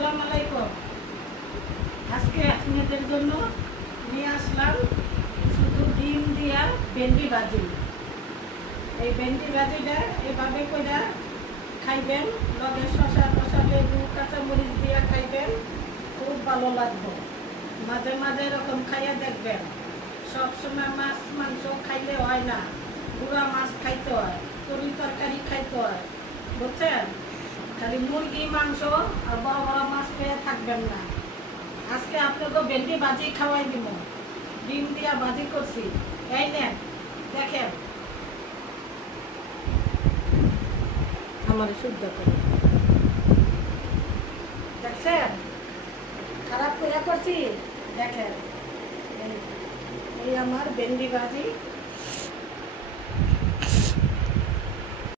আসসালামু আলাইকুম। আজকে আপনাদের জন্য নিয়ে আসলাম শুধু ডিম দিয়া ভেন্ডি ভাজি। এই ভেন্ডি ভাজিটা এভাবে করে খাইবেন, লগে শসা টসা লেবু কাঁচামরিচ দিয়া খাইবেন, খুব ভালো লাগবে। মাঝে মাঝে এরকম খাইয়া দেখবেন। সবসময় মাছ মাংস খাইলে হয় না, গুঁড়া মাছ খাইতে হয়, তরি তরকারি খাইতে হয়, বুঝছেন? খালি মুরগি মাংস আর বড় বড় মাছ পেয়ে থাকবেন না। আজকে আপনাকে ভেন্ডি ভাজি খাওয়াই দিব, ডিম দিয়া ভাজি করছি। এই নেন, দেখেন আমার শুদ্ধ করে দেখছেন, খারাপ করে করছি। দেখেন এই আমার ভেন্ডি ভাজি।